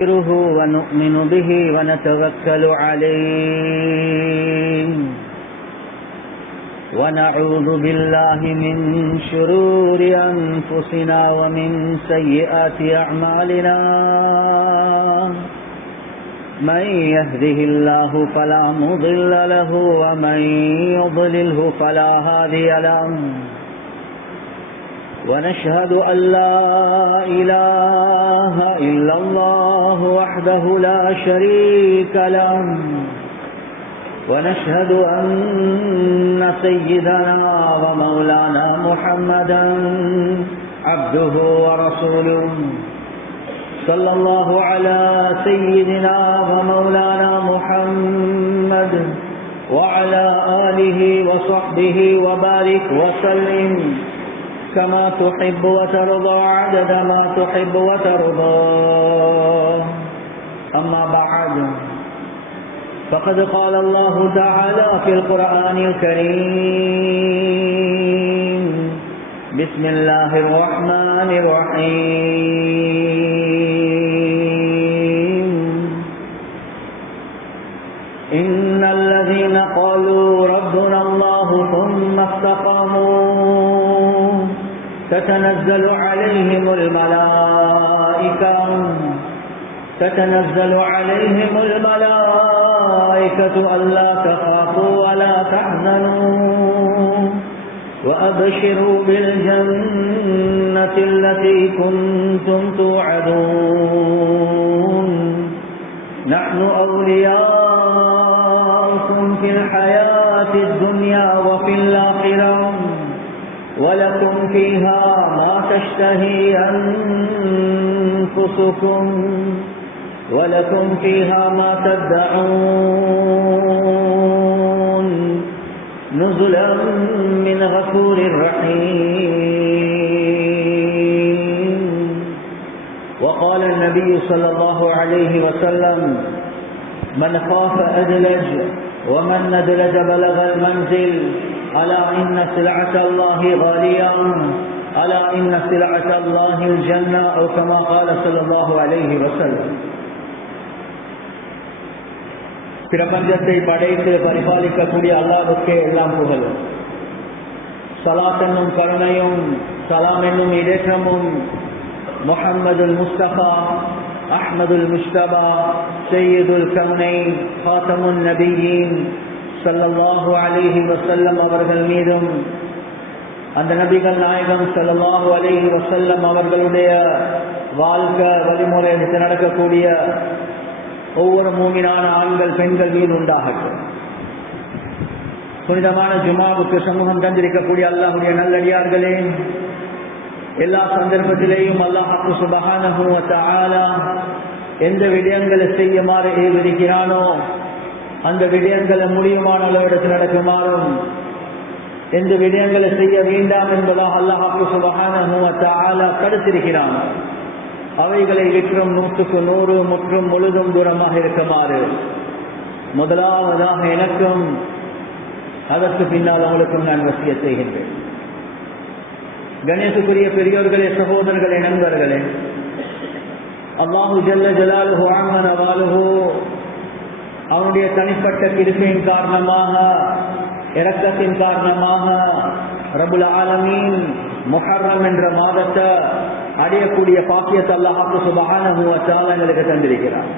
ونؤمن به ونتوكل عليه ونعوذ بالله من شرور أنفسنا ومن سيئات أعمالنا من يهده الله فلا مضل له ومن يضلله فلا هادي له ونشهد أن لا إله إلا الله وحده لا شريك له ونشهد أن سيدنا ومولانا محمدا عبده ورسوله صلى الله على سيدنا ومولانا محمد وعلى آله وصحبه وبارك وسلم كما تحب وترضى عدد ما تحب وترضى أما بعد فقد قال الله تعالى في القرآن الكريم بسم الله الرحمن الرحيم إن الذين قالوا ربنا الله ثم استقاموا تتنزل عليهم الملائكة ألا تخافوا ولا تحزنوا وأبشروا بالجنة التي كنتم توعدون نحن أولياؤكم في الحياة الدنيا وفي الآخرة ولكم فيها ما تشتهي أنفسكم ولكم فيها ما تدعون نزلا من غفور رحيم. وقال النبي صلى الله عليه وسلم من خاف أدلج ومن ندلج بلغ المنزل ألا إن سلعة الله غالية ألا إن سلعة الله الجنة أو كما قال صلى الله عليه وسلم. பிரபஞ்சத்தை படைத்து பரிபாலிக்கக்கூடிய அல்லாஹ்வுக்கே எல்லாம் புகழும். ஸலாத் என்னும் கருணையும் சலாம் என்னும் இடேற்றமும் முஹம்மதுல் முஸ்தபா அஹ்மதுல் முஸ்தபா சையதுல் கௌனைன் ஃபாத்தமுன் நபியீன் ஸல்லல்லாஹு அலைஹி வஸல்லம் அவர்கள் மீதும் அந்த நபிகள் நாயகம் ஸல்லல்லாஹு அலைஹி வஸல்லம் அவர்களுடைய வாழ்க்கை வழிமுறை எடுத்து நடக்கக்கூடிய ஒவ்வொரு மூமினான ஆண்கள் பெண்கள் மீது உண்டாகட்டும். புனிதமான ஜுமாவுக்கு சமூகம் தந்திருக்கக்கூடிய அல்லாஹ்வுடைய நல்லடியார்களே, எல்லா சந்தர்ப்பத்திலேயும் அல்லாஹ் சுப்ஹானஹு வ தஆலா எந்த விடயங்களை செய்யுமாறு ஏவிருக்கிறானோ அந்த விடயங்களை முடியுமான அளவிடத்தில் நடக்குமாறும் எந்த விடயங்களை செய்ய வேண்டாம் என்பதாக அல்லாஹ் சுப்ஹானஹு வ தஆலா தடுத்திருக்கிறான். அவைகளை விற்றும் 100க்கு 100 முற்றும் முழுதும் தூரமாக இருக்குமாறு முதலாவதாக எனக்கும் அதற்கு பின்னால் அவளுக்கும் நான் வசியத் செய்கின்றேன். கணேசுக்குரிய பெரியோர்களே, சகோதரர்களே, நண்பர்களே, அல்லாஹு ஜல்ல ஜலாலுஹு அம்மன வாலுஹு அவனுடைய தனிப்பட்ட கிருபையின் காரணமாக, இரக்கத்தின் காரணமாக ரப்புல் ஆலமீன் முஹர்ரம் என்ற மாதத்தை அடையக்கூடிய பாக்கியத்தை அல்லாஹ் சுப்ஹானஹு வ தஆலா எங்களுக்கு தந்திருக்கிறார்.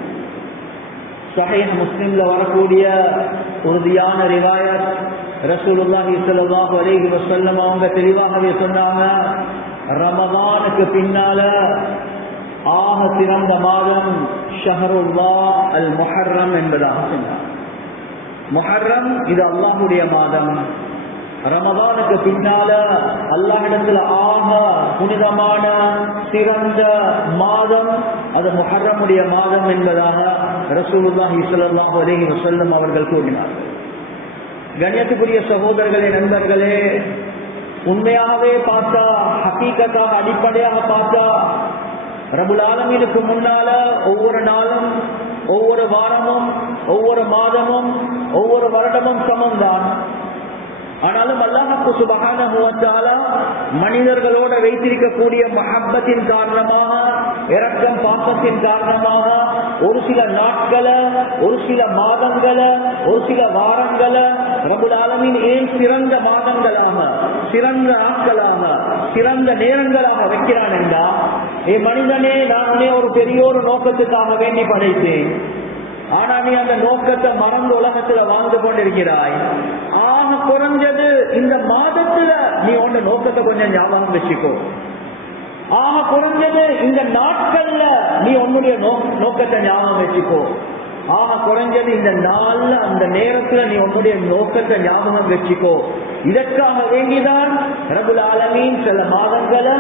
ஸஹீஹ் முஸ்லிம்ல வரக்கூடிய உறுதியான ரிவாயத், ரசூலுல்லாஹி ஸல்லல்லாஹு அலைஹி வஸல்லம் அவங்க தெளிவாகவே சொன்னாங்க, ரமதானுக்கு பின்னால ஆக சிறந்த மாதம் ஷஹருல்லாஹ் அல் முஹர்ரம் என்பதாக சொன்னார். முஹர்ரம் இது அல்லாஹ்வுடைய மாதம். ரமதானுக்கு பின்னால அல்லாஹ்விடத்தில் ஆக புனிதமான சிறந்த மாதம் அது முஹர்ரமுடைய மாதம் என்பதாக ரசூலுல்லாஹி ஸல்லல்லாஹு அலைஹி வஸல்லம் அவர்கள் கூறினார். கண்ணியத்துக்குரிய சகோதரர்களே, நண்பர்களே, உண்மையாகவே பார்த்தா, ஹகீகத்தாக அடிப்படையாக பார்த்தா ரப்புல் ஆலமீனுக்கு முன்னால ஒவ்வொரு நாளும், ஒவ்வொரு வாரமும், ஒவ்வொரு மாதமும், ஒவ்வொரு வருடமும் சமம் தான். ஆனாலும் அல்லாஹ் சுப்ஹானஹு வ தஆலா மனிதர்களோட வைத்திருக்கக்கூடிய மஹப்பத்தின் காரணமாக இரக்கம் பாசத்தின் காரணமாக ஒரு சில நாட்களை, ஒரு சில மாதங்களை, ஒரு சில வாரங்களை ரப்புல் ஆலமீன் ஏன் சிறந்த மாதங்களாக, சிறந்த நாட்களாக, சிறந்த நேரங்களாக வைக்கிறான் என்றா, மனிதனே நானே ஒரு பெரிய ஒரு நோக்கத்துக்காக வேண்டி படைத்தேன். ஆனா நீ அந்த நோக்கத்தை மறந்து உலகத்துல வாழ்ந்து கொண்டிருக்கிறாய். ஆக குறைஞ்சது இந்த மாதத்துல நீ உன்ன நோக்கத்தை கொஞ்சம் ஞாபகம் வச்சுக்கோ. ஆக குறைஞ்சது இந்த நாட்கள்ல நீ உன்னுடைய நோக்கத்தை ஞாபகம் வச்சுக்கோ. ஆக குறைஞ்சது இந்த நாள்ல அந்த நேரத்துல நீ உன்னுடைய நோக்கத்தை ஞாபகம் வச்சுக்கோ. இதற்காக வேண்டிதான் ரப்புல் ஆலமீன் சில மாதங்களை,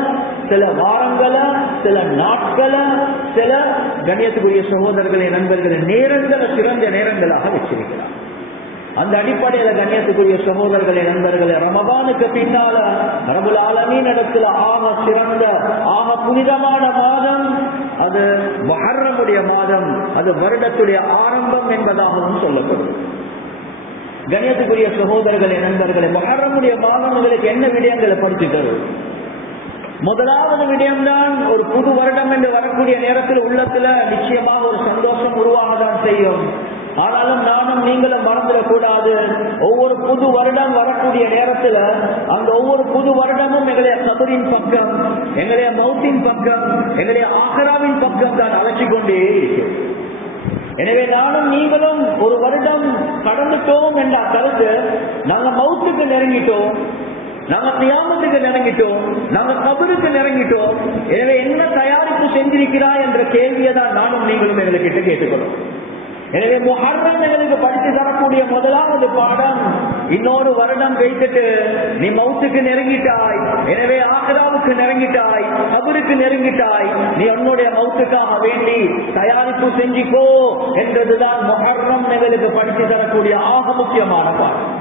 சில வாரங்களை, சில நாட்களை, சில கண்ணியத்துக்குரிய சகோதரர்களே நண்பர்களே நேரங்களை சிறந்த நேரங்களாக வச்சிருக்கிறார். அந்த அடிப்படையில கண்ணியத்துக்குரிய சகோதரர்களே நண்பர்களே, ரமதானுக்கு பின்னால ரப்புல் ஆலமீன் இடத்துல ஆக சிறந்த, ஆக புனிதமான மாதம் அது முஹர்ரமுடைய மாதம். அது வருடத்துடைய ஆரம்பம் என்பதாகவும் சொல்லப்படும். கண்ணியத்துக்குரிய சகோதரர்களே நண்பர்களே, முஹர்ரமுடைய மாதம் உங்களுக்கு என்ன விடயங்களை படித்து தரும்? முதலாவது விடயம்தான், ஒரு புது வருடம் என்று வரக்கூடிய நேரத்தில் உள்ளத்துல நிச்சயமாக ஒரு சந்தோஷம் உருவாகத்தான் செய்யும். ஆனாலும் நானும் நீங்களும் மறந்துடக்கூடாது, ஒவ்வொரு புது வருடம் வரக்கூடிய நேரத்துல அந்த ஒவ்வொரு புது வருடமும் எங்களுடைய கபரின் பக்கம், எங்களுடைய மௌத்தின் பக்கம், எங்களுடைய ஆஹிராவின் பக்கம் தான் அழைச்சி கொண்டே இருக்கு. எனவே நானும் நீங்களும் ஒரு வருடம் கடந்துட்டோம் என்ற கருத்து, நாங்க மௌத்துக்கு நெருங்கிட்டோம், நாங்க கியாமத்துக்கு நெருங்கிட்டோம், நாங்க கபருக்கு நெருங்கிட்டோம். எனவே என்ன தயாரிப்பு செஞ்சிருக்கிறாய் என்ற கேள்வியை தான் நானும் நீங்களும் எங்களுக்கு கேட்டுக்கணும். எனவே முஹர்ரம் எங்களுக்கு படித்து தரக்கூடிய முதலாவது பாடம், இன்னொரு வருடம் வைத்துட்டு நீ மௌத்துக்கு நெருங்கிட்டாய், எனவே ஆகிராவுக்கு நெருங்கிட்டாய், கபருக்கு நெருங்கிட்டாய், நீ உன்னுடைய மௌத்துக்காக வேண்டி தயாரிப்பு செஞ்சிக்கோ என்றதுதான் முஹர்ரம் எங்களுக்கு படித்து தரக்கூடிய ஆக முக்கியமான பாடம்.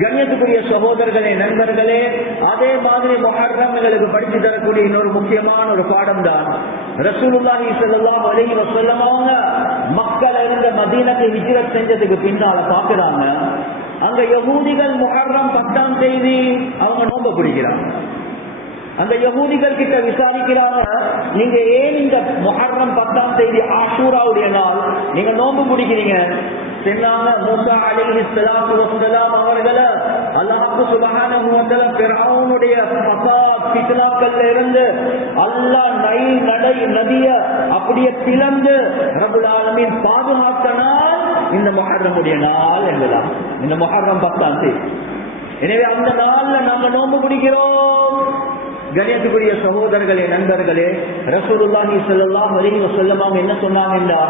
கண்ணியத்துக்குரிய சகோதரர்களே நண்பர்களே, அதே மாதிரி முஹர்ரம் எங்களுக்கு படித்து தரக்கூடிய இன்னொரு முக்கியமான ஒரு பாடம் தான், ரசூலுல்லாஹி ஸல்லல்லாஹு அலைஹி வஸல்லம் அவங்க மக்கள் இருந்த மதீனாக்கு ஹிஜ்ரத் செஞ்சதுக்கு பின்னால பாக்குறாங்க, அங்க யஹூதிகள் முஹர்ரம் 10ஆம் தேதி அவங்க நோன்பு பிடிக்கிறாங்க. அந்த யஹூதிகள் கிட்ட விசாரிக்கிறாங்க, நீங்க ஏன் இந்த முஹர்ரம் 10ஆம் தேதி ஆஷூராவுடைய நாள் நீங்க நோன்பு பிடிக்கிறீங்க? சொன்னாங்க, மூசா அலைஹிஸ்ஸலாத்து வஸ்ஸலாம் அவர்களை அல்லாஹ் சுப்ஹானஹு வ தஆலா ஃபிரௌனுடைய ஃபித்னாக்கள்ல இருந்து அல்லாஹ் நைல் நதிய அப்படியே பிளந்து ரப்புல் ஆலமீன் பாதுகாத்த நாள் இந்த முஹர்ரமுடைய நாள் என்பதாம், இந்த முஹர்ரம் 10ஆம் தேதி. எனவே அந்த நாள்ல நாம நோன்பு பிடிக்கிறோம். கண்ணியத்துக்குரிய சகோதரர்களே நண்பர்களே, ரசூலுல்லாஹி ஸல்லல்லாஹு அலைஹி வஸல்லம் அவங்க என்ன சொன்னாங்கன்னா,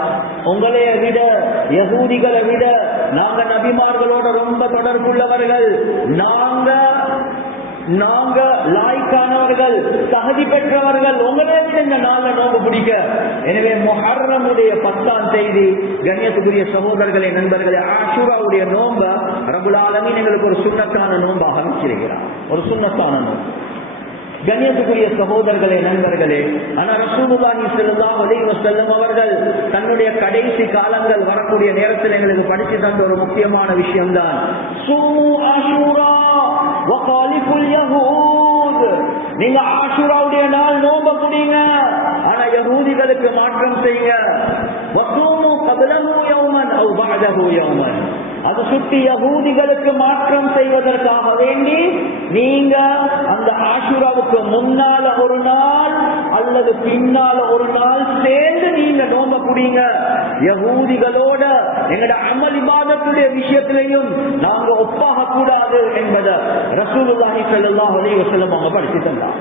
உங்களைய விட யஹூதிகளை விட நாங்க நபிமார்களோட ரொம்ப தொடர்புள்ளவர்கள், நாங்க லாய்க்கானவர்கள், தகுதி பெற்றவர்கள், உங்களே விட இந்த நாள்ல நோன்பு பிடிக்க. எனவே முஹர்ரமுடைய 10ஆம் தேதி கண்ணியத்துக்குரிய சகோதரர்களே நண்பர்களே, ஆஷூராவுடைய நோன்ப ரப்புல் ஆலமீன் எங்களுக்கு ஒரு சுன்னத்தான நோன்பாக அமைச்சிருக்கிறார், ஒரு சுன்னத்தான நோன்பு. கண்ணியத்துக்குரிய சகோதரர்களே நண்பர்களே, ஆனா ரசூலுல்லாஹி ஸல்லல்லாஹு அலைஹி வஸல்லம் அவர்கள் தன்னுடைய கடைசி காலங்கள் வரக்கூடிய நேரத்தில் எங்களுக்கு படிச்சு தந்த ஒரு முக்கியமான விஷயம்தான், சூமு ஆஷூரா வகாலிஃபுல் யஹூத். நீங்க ஆஷூராவுடைய நாள் நோன்பு பிடிங்க, ஆனா யஹூதிகளுக்கு மாற்றம் செய்யுங்க. வஸூமு கப்லஹு யௌமன் அவ் பஅதஹு யௌமன். அது சுற்றி யஹூதிகளுக்கு மாற்றம் செய்வதற்காக வேண்டி நீங்க அந்த ஆஷூராவுக்கு முன்னால ஒரு நாள் அல்லது பின்னால ஒரு நாள் சேர்ந்து நீங்க நோன்பு பிடிங்க. யஹூதிகளோட எங்கட அமல் இபாதத்துடைய விஷயத்திலையும் நாங்க ஒப்பாக கூடாது என்பதை ரசூலுல்லாஹி ஸல்லல்லாஹு அலைஹி வஸல்லம் அவங்க படித்து தந்தார்.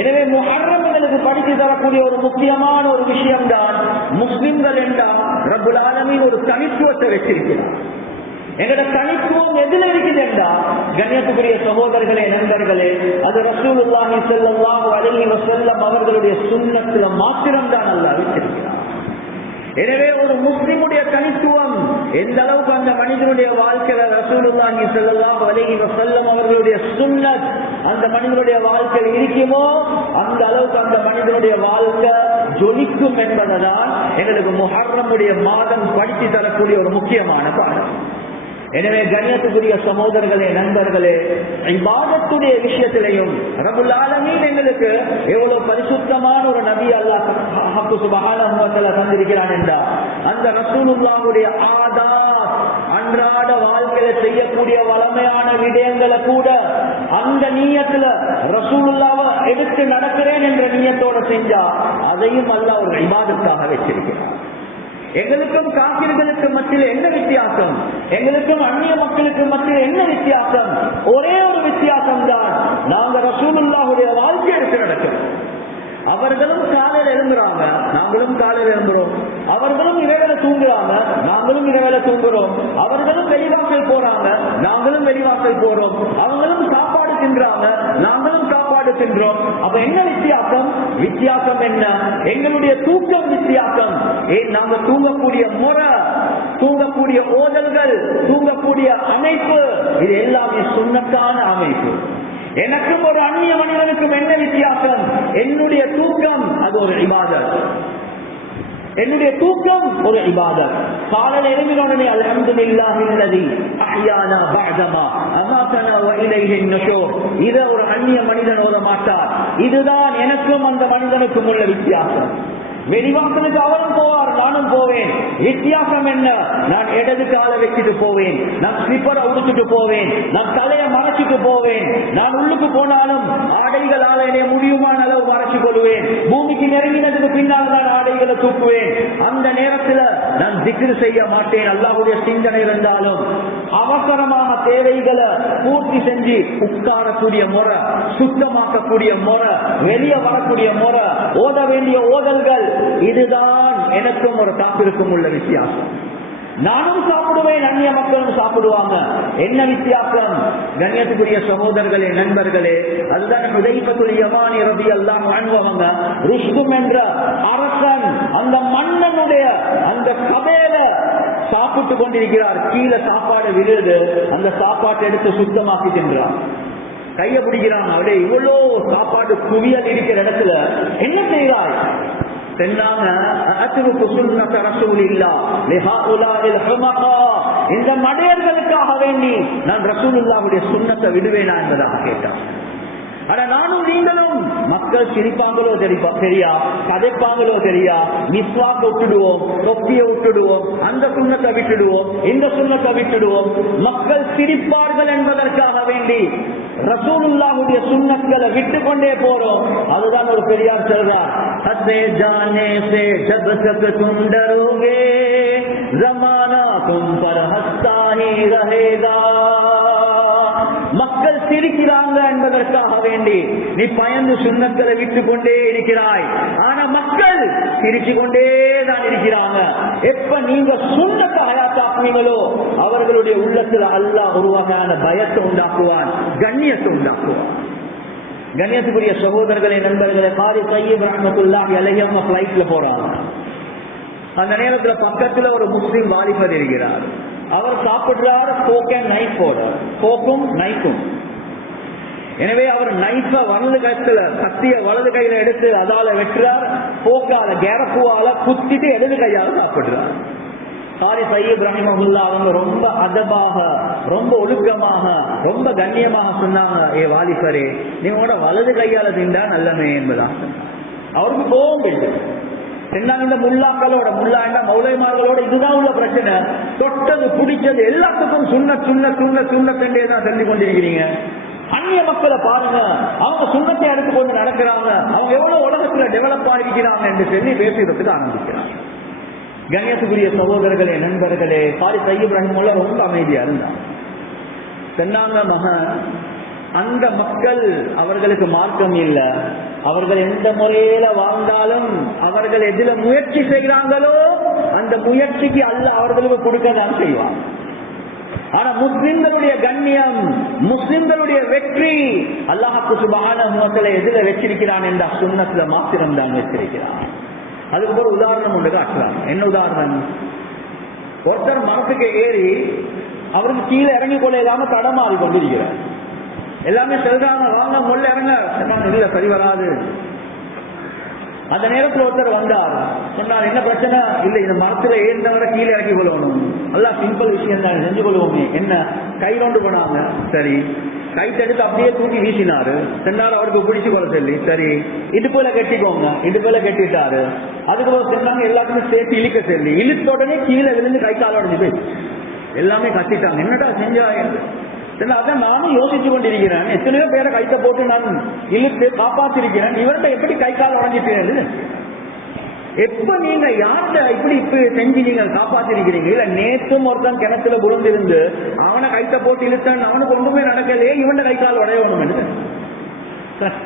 எனவே முஹர்ரம் எங்களுக்கு படித்து தரக்கூடிய ஒரு முக்கியமான ஒரு விஷயம் தான், முஸ்லிம்கள் என்றால் ரப்புல் ஆலமீன் ஒரு தனித்துவத்தை வச்சிருக்கிறார். எங்கட தனித்துவம் எதுல இருக்குது என்றா, கண்ணியத்துக்குரிய சகோதரர்களே நண்பர்களே, அது ரசூலுல்லாஹி ஸல்லல்லாஹு அலைஹி வஸல்லம் அவர்களுடைய சுன்னத்துல மாத்திரம்தான் அல்லாஹ் வச்சிருக்கிறார். எனவே ஒரு முஸ்லிமுடைய தனித்துவம் எந்த அளவுக்கு அந்த மனிதனுடைய வாழ்க்கையில ரசூலுல்லாஹி ஸல்லல்லாஹு அலைஹி வஸல்லம் அவர்களுடைய சுன்னத் அந்த மனிதனுடைய வாழ்க்கையில் இருக்குமோ, அந்த அளவுக்கு அந்த மனிதனுடைய வாழ்க்கை ஜொலிக்கும் என்பதுதான் எங்களுக்கு முஹர்ரமுடைய மாதம் படித்து தரக்கூடிய ஒரு முக்கியமான பாடம். எனவே கண்ணியத்துக்குரிய சகோதரர்களே, நண்பர்களே, இபாதத்துடைய விஷயத்திலையும் ரப்புல் ஆலமீன் எங்களுக்கு எவ்வளவு பரிசுத்தமான ஒரு நபி அல்லாஹ் சுப்ஹானஹு வ தஆலா தந்திருக்கிறான் என்றால், அந்த ரசூலுல்லாஹ்வுடைய ஆதாப், அன்றாட வாழ்க்கையில செய்யக்கூடிய வளமையான விடயங்களை கூட அந்த நியத்துல ரசூலுல்லாஹ்வை எடுத்து நடக்கிறேன் என்ற நியத்தோட செஞ்சா அதையும் அல்லாஹ் ஒரு இபாதத்தாக வச்சிருக்கிறார். எங்களுக்கும் காபிர்களுக்கு மத்தியில் என்ன வித்தியாசம்? எங்களுக்கும் அந்நிய மக்களுக்கு மத்தியில் என்ன வித்தியாசம்? ஒரே ஒரு வித்தியாசம் தான், நாங்க ரசூலுல்லாஹ்வுடைய வாழ்க்கை எடுத்து நடக்கிறோம். அவர்களும் காலையில் எழும்புறாங்க, நாங்களும் காலையில் எழும்புறோம். அவர்களும் இரவேல தூங்குறாங்க, நாங்களும் இரவேல தூங்குறோம். அவர்களும் வெளிவாசல் போறாங்க, நாங்களும் வெளிவாசல் போறோம். அவங்களும் சாப்பாடு தின்றாங்க, நாங்களும் சாப்பாடு தின்றோம். அப்ப என்ன வித்தியாசம்? வித்தியாசம் என்ன? எங்களுடைய தூக்கம் வித்தியாசம். நாங்க தூங்கக்கூடிய முறை, தூங்கக்கூடிய ஓதல்கள், தூங்கக்கூடிய அமைப்பு, இது எல்லாமே சுன்னத்தான அமைப்பு. எனக்கும் ஒரு அந்நிய மனிதனுக்கும் என்ன வித்தியாசம்? என்னுடைய தூக்கம் அது ஒரு இபாதத். என்னுடைய தூக்கம் ஒரு இபாதத். காலையில் எழுந்தினோடனே அல்ஹம்துலில்லாஹில்லதி அஹ்யானா பஅதமா அமாதனா வ இலைஹி நுஷூர், இத ஒரு அந்நிய மனிதன் ஓத மாட்டார். இதுதான் எனக்கும் அந்த மனிதனுக்கும் உள்ள வித்தியாசம். வெளிவாசலுக்கு அவரும் போவார், நானும் போவேன். வித்தியாசம் என்ன? நான் இடது காலை வச்சுட்டு போவேன், நான் ஸ்லிப்பரை உடுத்துட்டு போவேன், நான் தலையை மறைச்சிட்டு போவேன். நான் உள்ளுக்கு போனாலும் ஆடைகளால் என்னை முடியுமான அளவு மறைச்சு கொள்வேன். பூமிக்கு நெருங்கினதுக்கு பின்னால் தான் ஆடைகளை தூக்குவேன். அந்த நேரத்தில் நான் திக்ர் செய்ய மாட்டேன். அல்லாஹ்வுடைய சிந்தனை இருந்தாலும் அவசரமாக தேவைகளை பூர்த்தி செஞ்சு உட்காரக்கூடிய முறை, சுத்தமாக்கக்கூடிய முறை, வெளியே வரக்கூடிய முறை, ஓத வேண்டிய ஓதல்கள், இதுதான் எனக்கும் ஒரு காப்பிற்கும் உள்ள வித்தியாசம். நானும் சாப்பிடுவேன், அந்நிய மக்களும் சாப்பிடுவாங்க. என்ன வித்தியாசம்? கண்ணியத்துக்குரிய சகோதரர்களே, நண்பர்களே, அதுதான் ஹுதைஃபத்துல் யமானி ரலியல்லாஹு அன்ஹு அவங்க ருஸ்தும் என்ற அரசன் அந்த மன்னனுடைய அந்த கபேல சாப்பிட்டு கொண்டிருக்கிறார். கீழே சாப்பாடு விழுது, அந்த சாப்பாட்டை எடுத்து சுத்தமாக்கி தின்றார். கைய பிடிக்கிறாங்க. அவரே இவ்வளோ சாப்பாடு குவியல் இருக்கிற இடத்துல என்ன செய்கிறாய்? இந்த மடையர்களுக்காக வேண்டி நான் ரசூலுல்லாஹ்வுடைய சுன்னத்தை விடுவேனா என்பதாக கேட்டார். ஆனா நானும் நீங்களும் மக்கள் சிரிப்பாங்களோ தெரியா, கதைப்பாங்களோ தெரியா, மிஸ்வாக்க விட்டுடுவோம், தொப்பியை விட்டுடுவோம், அந்த சுண்ணத்தை விட்டுடுவோம், இந்த சுண்ணத்தை விட்டுடுவோம். மக்கள் சிரிப்பார்கள் என்பதற்காக வேண்டி ரசூலுல்லாஹ்வுடைய சுன்னத்களை விட்டு கொண்டே போறோம். அதுதான் ஒரு பெரியார் சொல்றார், ஹஸ்ஸே ஜானே சே ஜப் தக் தும் டரோகே ஜமானா தும் பர் ஹஸ்ஸா ஹி ரஹேகா. மக்கள் சிரிக்கிறாங்க என்பதற்காக வேண்டி நீ பயந்து சுன்னத்களை விட்டு கொண்டே இருக்கிறாய். ஆனா மக்கள் சிரிச்சு கொண்டே தான் இருக்கிறாங்க. எப்ப நீங்க சுன்னத்தை ஹயாத்தாக்குவீங்களோ அவர்களுடைய உள்ளத்துல அல்லாஹ் ஒரு வகையான பயத்தை உண்டாக்குவான், கண்ணியத்தை உண்டாக்குவான். கண்ணியத்துக்குரிய சகோதரர்களே, நண்பர்களே, காரி தய்யிப் ரஹ்மத்துல்லாஹி அலைஹி அவங்க பிளைட்ல போறாங்க. அந்த நேரத்துல பக்கத்துல ஒரு முஸ்லிம் வாலிபர் இருக்கிறார். அவர் சாப்பிடுறார் போக் அண்ட் நைஃபோட, போக்கும் நைஃபும். எனவே அவர் நைஃப வலது கையில, கத்திய வலது கையில எடுத்து அதால வெட்டுறார், போக்கால கேரப்புவால குத்திட்டு இடது கையால சாப்பிடுறார். காரி தய்யிப் ரஹிமஹுல்லாஹ் அவங்க ரொம்ப அதபாக, ரொம்ப ஒழுக்கமாக, ரொம்ப கண்ணியமாக சொன்னாங்க, ஏ வாலிபரே, நீங்களோட வலது கையால திண்டா நல்லமே என்பதாக. அவருக்கு கோபம் இல்லை. இந்த முல்லாக்களோட, முல்லாண்டா மௌலைமார்களோட இதுதான் உள்ள பிரச்சனை. தொட்டது பிடிச்சது எல்லாத்துக்கும் சுன்னத் சுன்னத் சுன்னத் சுன்னத்தே தான் சொல்லி கொண்டிருக்கிறீங்க. அந்நிய மக்களை பாருங்க, அவங்க சுண்ணத்தை எடுத்துக்கொண்டு நடக்கிறாங்க, அவங்க எவ்வளவு உலகத்துல டெவலப் ஆகிக்கிறாங்க என்று சொல்லி பேசுறதுக்கு ஆரம்பிக்கிறாங்க. கண்ணியத்துக்குரிய சகோதரர்களே, நண்பர்களே, காரி தய்யிப் ரஹ்மத்துல்லாஹ் ரொம்ப அமைதியா இருந்தாங்க. சொன்னாங்க, மகன், அந்த மக்கள் அவர்களுக்கு மார்க்கம் இல்லை. அவர்கள் எந்த முறையில வாழ்ந்தாலும் அவர்கள் எதில முயற்சி செய்கிறாங்களோ அந்த முயற்சிக்கு அல்லாஹ் அவர்களுக்கு கொடுக்கதான் செய்வார். ஆனா முஸ்லிம்களுடைய கண்ணியம், முஸ்லிம்களுடைய வெற்றி அல்லாஹ்வுக்கு சுப்ஹானஹு வ தஆலா எதில வச்சிருக்கிறான் என்ற சுன்னத்துல மாத்திரம் தான் வச்சிருக்கிறான். அதுக்கு ஒரு உதாரணம் ஒன்று காட்டலாம். என்ன உதாரணம்? ஒருத்தர் மரத்துக்கு ஏறி அவருக்கு கீழே இறங்கி கொள்ளையில்லாம தடமாறி கொண்டிருக்கிறார். எல்லாமே சொல்றாங்க, வாங்க முள்ள இறங்க. இல்ல, சரி வராது. அந்த நேரத்தில் ஒருத்தர் வந்தார், சொன்னார் என்ன பிரச்சனை இல்லை, இந்த மரத்துல ஏறினவரை கீழே இறக்கி கொள்ளணும், எல்லாம் சிம்பிள் விஷயம் தான் செஞ்சு கொள்வோமே, என்ன கை கொண்டு போனாங்க. சரி, கை தடுத்து அப்படியே தூக்கி வீசினாரு. சென்னார் அவருக்கு பிடிச்சு கொள்ள சொல்லி, சரி இடுப்புல கட்டிக்கோங்க, இடுப்புல கட்டிட்டாரு. அதுக்கப்புறம் சொன்னாங்க எல்லாத்துக்கும் சேர்த்து இழுக்க சொல்லி, இழுத்த உடனே கீழே விழுந்து கை கால் உடைஞ்சு போய் எல்லாமே கத்திட்டாங்க. என்னடா செஞ்சா? அதான் நானும் யோசிச்சு கொண்டிருக்கிறேன், எத்தனையோ பேரை கைத்த போட்டு நான் இழுத்து காப்பாத்திருக்கிறேன், இவர்கிட்ட எப்படி கை கால் உடஞ்சிட்டு? எப்ப நீங்க யார்கிட்ட இப்படி செஞ்சு நீங்க காப்பாத்திருக்கிறீங்க? இல்ல நேற்றும் ஒருத்தன் கிணத்துல புரிந்திருந்து அவனை கைத்த போட்டு இழுத்தான், அவனுக்கு ஒன்றுமே நடக்கலையே, இவன் கை கால் உடையவனும்.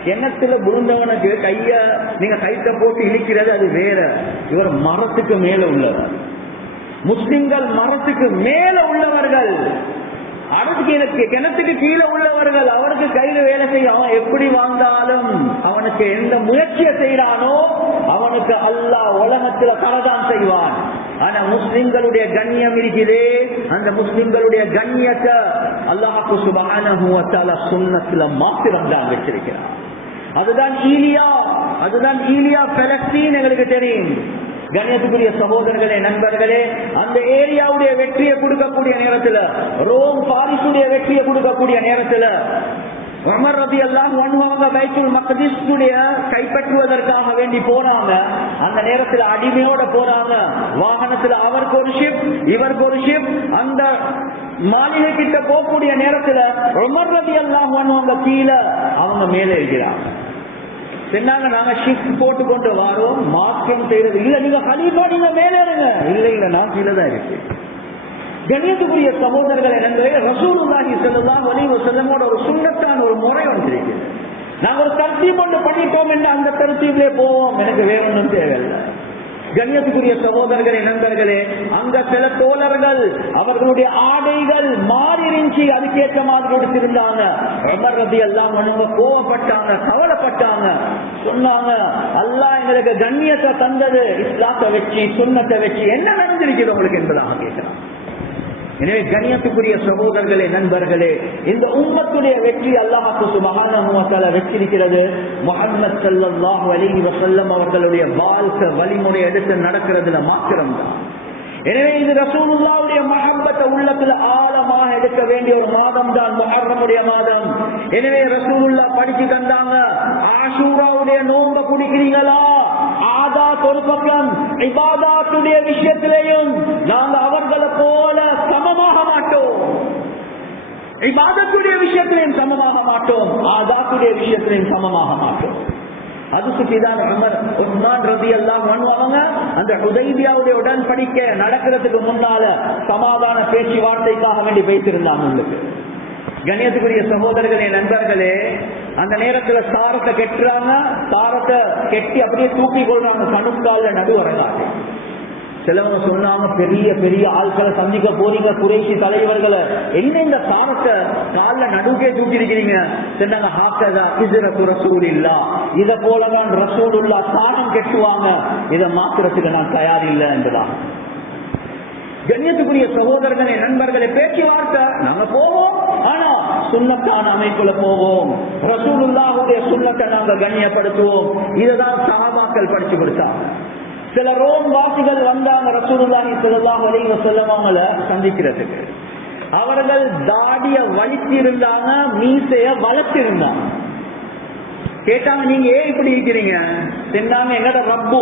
கிணத்துல புரிந்தவனுக்கு கைய நீங்க கைத்த போட்டு இழுக்கிறது அது வேற. இவர் மரத்துக்கு மேல உள்ளவர். முஸ்லிம்கள் மரத்துக்கு மேல உள்ளவர்கள், அவருக்கு கிணத்துக்கு கீழே உள்ளவர்கள். அவருக்கு கையில வேலை செய்ய அவன் எப்படி வாழ்ந்தாலும் அவனுக்கு எந்த முயற்சியை செய்யறானோ அவனுக்கு அல்லாஹ் உலகத்துல தரதான் செய்வான். ஆனா முஸ்லிம்களுடைய கண்ணியம் இருக்குதே, அந்த முஸ்லிம்களுடைய கண்ணியத்தை அல்லாஹ் சுப்ஹானஹு வ தஆலா சுன்னத்துல மாத்திரம் தான் வச்சிருக்கிறார். அதுதான் ஈலியா பலஸ்தீன் எங்களுக்கு தெரியும். கண்ணியத்துக்குரிய சகோதரர்களே, நண்பர்களே, அந்த ஏரியாவுடைய வெற்றியை கொடுக்கக்கூடிய நேரத்தில், ரோம் பாரிசுடைய வெற்றியை கொடுக்கக்கூடிய நேரத்தில் உமர் ரலியல்லாஹு அன்ஹு பைத்துல் மக்திஸுடைய கைப்பற்றுவதற்காக வேண்டி போனாங்க. அந்த நேரத்தில் அடிமையோட போனாங்க. வாகனத்தில் அவருக்கு ஒரு ஷிப், இவருக்கு ஒரு ஷிப். அந்த மாளிகை கிட்ட போகக்கூடிய நேரத்தில் உமர் ரலியல்லாஹு அன்ஹு கீழே, அவங்க மேலே இருக்கிறாங்க. சொன்னாங்க நாங்க ஷிஃப்ட் போட்டு கொண்டு வரோம், மாற்றம் செய்யறது இல்ல, நீங்க கலீஃபா நீங்க மேலே இருங்க. இல்ல நான் கீழே தான் இருக்கு. கண்ணியத்துக்குரிய சகோதரர்கள் என்னங்களே, ரசூலுல்லாஹி ஸல்லல்லாஹு அலைஹி வஸல்லமோட ஒரு சுன்னத்தான ஒரு முறை வந்திருக்கு. நாங்க ஒரு தர்த்தீப் ஒன்று பண்ணிட்டோம் என்று அந்த தர்த்தீப்லே போவோம், எனக்கு வேற ஒன்றும் தேவையில்லை. கண்ணியத்துக்குரிய சகோதரர்களே, நண்பர்களே, அங்க சில தோழர்கள் அவர்களுடைய ஆடைகள் மாறிருந்துச்சு, அதுக்கேற்ற மாதிரி எடுத்திருந்தாங்க. உமர் ரலியல்லாஹு அன்ஹு கோவப்பட்டாங்க, கவலைப்பட்டாங்க. சொன்னாங்க அல்லாஹ் எங்களுக்கு கண்ணியத்தை தந்தது இஸ்லாத்தை வச்சு, சுன்னத்தை வச்சு, என்ன நடந்திருக்கிறது உங்களுக்கு என்பதாக கேட்கிறாங்க. எனவே கண்ணியத்துக்குரிய சகோதரர்களே, நண்பர்களே, இந்த உம்மத்துடைய வெற்றி அல்லாஹ் சுப்ஹானஹு வ தஆலா வெற்றிருக்கிறது. முஹம்மது ஸல்லல்லாஹு அலைஹி வஸல்லம் அவர்களுடைய வாழ்க்கை வழிமுறை எடுத்து நடக்கிறதுல மாத்திரம்தான். எனவே இது ரசூலுல்லாஹ்வுடைய மஹப்பத்தை உள்ளத்துல ஆழமாக எடுக்க வேண்டிய ஒரு மாதம் தான் முஹர்ரமுடைய மாதம். எனவே ரசூலுல்லாஹ் படிச்சு தந்தாங்க, ஆஷூராவுடைய நோன்பை குடிக்கிறீங்களா? ஆதாத் ஒரு பக்கம், இபாதாத்துடைய விஷயத்திலேயும் நாங்கள் அவர்களை போல சமமாக மாட்டோம். இபாதத்துடைய விஷயத்திலையும் சமமாக மாட்டோம், ஆதாத்துடைய விஷயத்திலையும் சமமாக மாட்டோம். அது சுற்றிதான் உமர் உஸ்மான் ரலியல்லாஹு அன்ஹு அவங்க அந்த ஹுதைபியாவுடைய உடன்படிக்கை நடக்கிறதுக்கு முன்னால சமாதான பேச்சுவார்த்தைக்காக வேண்டி வைத்திருந்தாங்க. உங்களுக்கு கண்ணியத்துக்குரிய சகோதரர்களே, நண்பர்களே, அந்த நேரத்துல சாரத்தை கெட்டுறாங்க. சாரத்தை கெட்டி அப்படியே தூக்கி கொள்றாங்க கணுக்கால நடுவரங்காட்டி. சிலவங்க சொன்னாங்க, பெரிய பெரிய ஆட்களை சந்திக்க போறீங்க, குறைஷி தலைவர்களை, என்ன இந்த சாரத்தை கால நடுக்கே தூக்கி இருக்கிறீங்க? சொன்னாங்க ஹாக்கதா ஹிஜ்ரத்து ரசூலில்லாஹ், இத போலதான் ரசூலுல்லாஹ் சாரம் கெட்டுவாங்க, இதை மாத்திரத்துக்கு நான் தயார் இல்லை என்றுதான். கண்ணியத்துக்குரிய சகோதரர்களே, நண்பர்களே, பேச்சுவார்த்தை நாங்க போவோம், ஆனா சுன்னத்தான அமைப்புல போவோம். ரசூலுல்லாஹ்வுடைய சுன்னத்தை நாங்க கண்ணியப்படுத்துவோம். இதுதான் சஹாபாக்கள் படிச்சு கொடுத்தாங்க. சில ரோம் வாசிகள் வந்தாங்க ரசூலுல்லாஹி ஸல்லல்லாஹு அலைஹி வஸல்லம் அவங்கள சந்திக்கிறதுக்கு. அவர்கள் தாடிய வலித்திருந்தாங்க, மீசைய வளர்த்திருந்தாங்க. கேட்டாங்க, நீங்க ஏன் இப்படி இருக்கிறீங்க? சொன்னாங்க, எங்கட ரப்பு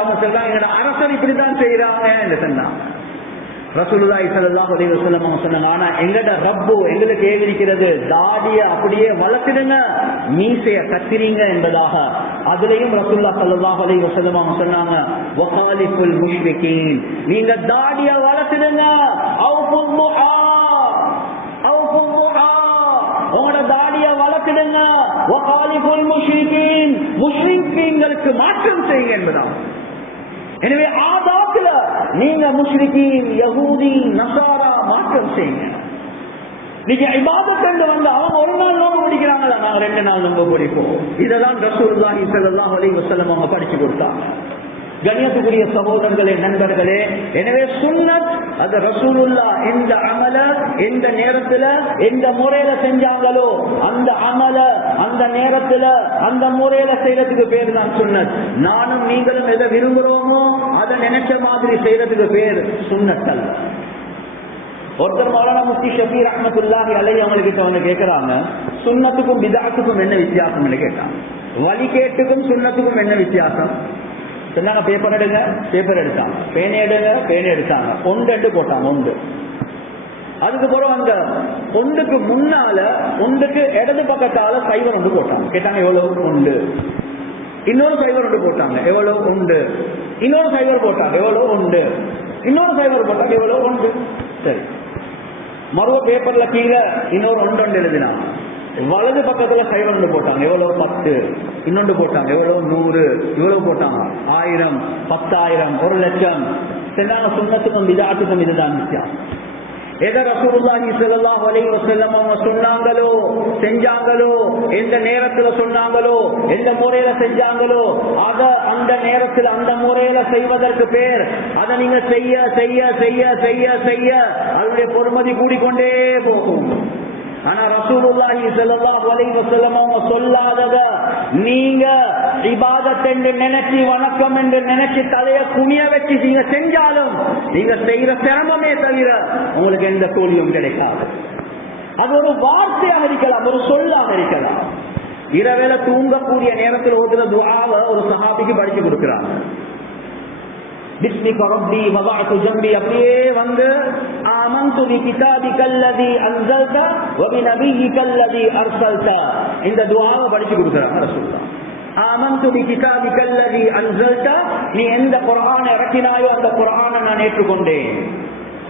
அவங்க சொல்றாங்க, எங்கட அரசர் இப்படித்தான் செய்யறாங்க என்று சொன்னாங்க. ரசூலுல்லாஹி ஸல்லல்லாஹு அலைஹி வஸல்லம் அவங்க சொன்னாங்க, ஆனா எங்கட ரப்பு எங்களுக்கு ஏவிருக்கிறது, தாடிய அப்படியே வளர்த்திடுங்க, மீசைய கத்திரீங்க என்பதாக. அதுலயும் ரசூலுல்லாஹி ஸல்லல்லாஹு அலைஹி வஸல்லம் அவங்க சொன்னாங்க, வகாலிஃபுல் முஷ்ரிகீன், நீங்க தாடிய வளர்த்திடுங்க, அவுஃபுல் முஹா, உங்களோட தாடிய வளர்த்திடுங்க, வகாலிஃபுல் முஷ்ரிகீன், முஷ்ரிக்கீன்களுக்கு மாற்றம் செய்யுங்க என்பதாக. எனவே ஆதாத்துல நீங்க முஷ்ரிகீன், யஹூதி, நஸாரா மாற்றம் செய்யுங்க. நீங்க இபாதத் வந்து அவங்க ஒரு நாள் நோன்பு பிடிக்கிறாங்களா, நாங்க 2 நாள் நோன்பு பிடிப்போம். இதெல்லாம் ரசூலுல்லாஹி ஸல்லல்லாஹு அலைஹி வஸல்லம் அவங்க படிச்சு கொடுத்தாங்க. கண்ணியத்துக்குரிய சகோதரர்களே, நண்பர்களே, எனவே சுன்னத் அது ரசூலுல்லாஹ் எந்த அமல எந்த நேரத்துல எந்த முறையில செஞ்சாங்களோ அந்த அமல அந்த நேரத்துல அந்த முறையில செய்யறதுக்கு பேர் தான் சுன்னத். நானும் நீங்களும் எதை விரும்புறோமோ அதை நினைச்ச மாதிரி செய்யறதுக்கு பேர் சுன்னத் அல்ல. ஒருத்தர் மௌலானா முஃப்தி ஷபீர் ரஹ்மத்துல்லாஹி அலைஹி அவங்ககிட்ட வந்து கேட்கிறாங்க, சுன்னத்துக்கும் பிதஅத்துக்கும் என்ன வித்தியாசம்னு கேட்டாங்க. வழிகேட்டுக்கும் சுன்னத்துக்கும் என்ன வித்தியாசம் சொன்னாங்க. பேப்பர் எடுங்க, பேப்பர் எடுத்தாங்க. பேனை எடுங்க, பேனை எடுத்தாங்க. ஒன்று போட்டாங்க. ஒன்று அதுக்கு பிறகு அந்த ஒன்றுக்கு முன்னால ஒன்றுக்கு இடது பக்கத்தால சைவர் ஒன்று போட்டாங்க. கேட்டாங்க எவ்வளவு? ஒன்று. இன்னொரு சைவர் ஒன்று போட்டாங்க. எவ்வளவு? ஒன்று. இன்னொரு சைவர் போட்டாங்க. எவ்வளவு? ஒன்று. இன்னொரு சைவர் போட்டாங்க. எவ்வளவு? ஒன்று. சரி, மறுவ பேப்பர்ல கீழே இன்னொரு ஒன்று எழுதினாங்க. வலது பக்கத்துல சைவர் ஒன்று போட்டாங்க. எவ்வளவு? 10. இன்னொன்று போட்டாங்க. எவ்வளவு? 100. இவ்வளவு போட்டாங்க. 1000, 10,000, 1,00,000. சொன்னாங்க சுன்னத்துக்கும் பிதஅத்துக்கும் இதுதான் வித்தியாசம். எதை ரசூலுல்லாஹி ஸல்லல்லாஹு அலைஹி வஸல்லம் அவங்க சொன்னாங்களோ செஞ்சாங்களோ எந்த நேரத்துல சொன்னாங்களோ எந்த முறையில செஞ்சாங்களோ அத அந்த நேரத்தில் அந்த முறையில செய்வதற்கு பேர். அதை நீங்க செய்ய செய்ய செய்ய செய்ய செய்ய அதனுடைய பொறுமதி கூடிக்கொண்டே போகும். ஆனா ரசூலுல்லாஹி ஸல்லல்லாஹு அலைஹி வஸல்லம் அவங்க சொல்லாதத நீங்க இபாதத் என்று நினைச்சு வணக்கம் என்று நினைச்சு தலைய குனிய வச்சு நீங்க செஞ்சாலும் நீங்க செய்யற சிரமமே தவிர உங்களுக்கு எந்த கூலியும் கிடைக்காது. அது ஒரு வார்த்தையாக இருக்கலாம், ஒரு சொல்லாக இருக்கலாம். இரவேல தூங்கக்கூடிய நேரத்தில் ஓதுற துஆவை ஒரு சஹாபிக்கு படிச்சு கொடுக்கிறாங்க. பிஸ்மிக ரப்பி வதஅது ஜம்பி அப்படியே வந்து ஆமன்து பிகிதாபிகல்லதி அன்ஸல்த வபிநபியிகல்லதி அர்ஸல்த இந்த துஆவை படிச்சு கொடுக்கிறாங்க ரசூலுல்லாஹ். ஆமன்து பிகிதாபிகல்லதி அன்ஸல்த, நீ எந்த குர்ஆனை இறக்கினாயோ அந்த குர்ஆனை நான் ஏற்றுக்கொண்டேன்.